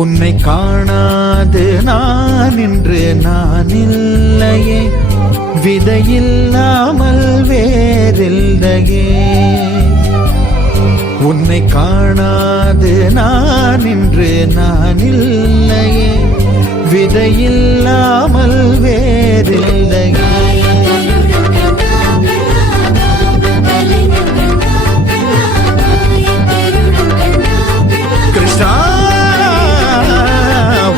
உன்னை காணாது நான் இன்று நான் இல்லையே, விதையில்லாமல் வேறில்லையே. உன்னை காணாது நான் இன்று நான் இல்லையே, விதையில்லாமல் வேறில்லையே. கிருஷ்ணா,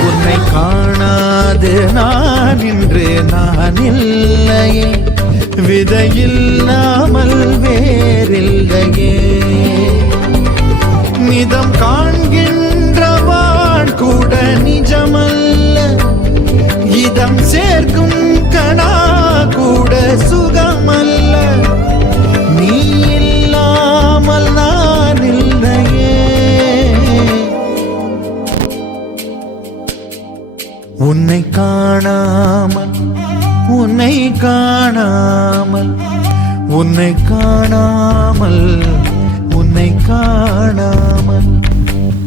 உன்னை காணாது நான் இன்று நான் இல்லையே, விதையில்லாமல் வேறில்லையே. நிதம் காண்கின்றவான் கூட நிஜமல்ல, இதம் சேர்க்கும் கணா கூட சுகமல்ல. நீ இல்லாமல் நான் இல்லையே. உன்னை காணாமல் உன்னை காணாமல் உன்னை காணாமல் உன்னை காணாமல்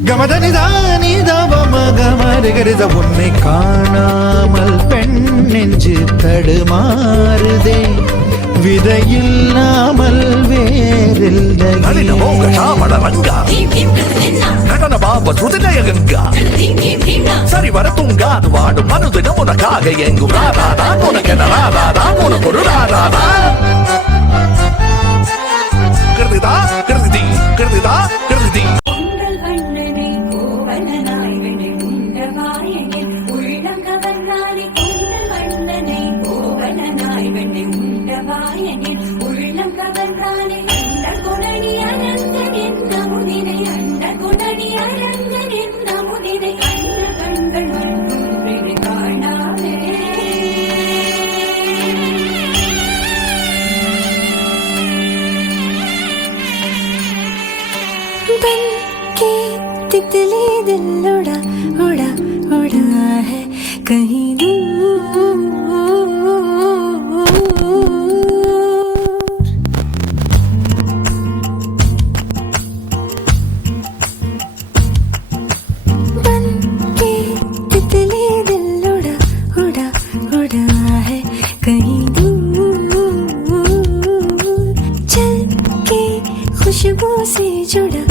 கமதனிதானி தவமகமருகருத. உன்னை காணாமல் பெண் நெஞ்சு தடுமாறுதே, விதையில்லாமல் வேறில்லை. நடன பாப சுதிலயகங்கா சரி வர தூங்காது வாடும் மனுதினம் உனக்காக எங்கும் ராதாதான் உனக்கென ராதாதான் உனக்கு ஒரு ராதாதான். கிருதிதா கிருதி கிருதிதா கிருதி. बन के तितली दिल उड़ा उड़ा उड़ा है कहीं दूर. बन के तितली दिल उड़ा उड़ा उड़ा है कहीं दूर. चल के खुशबू से जुड़ा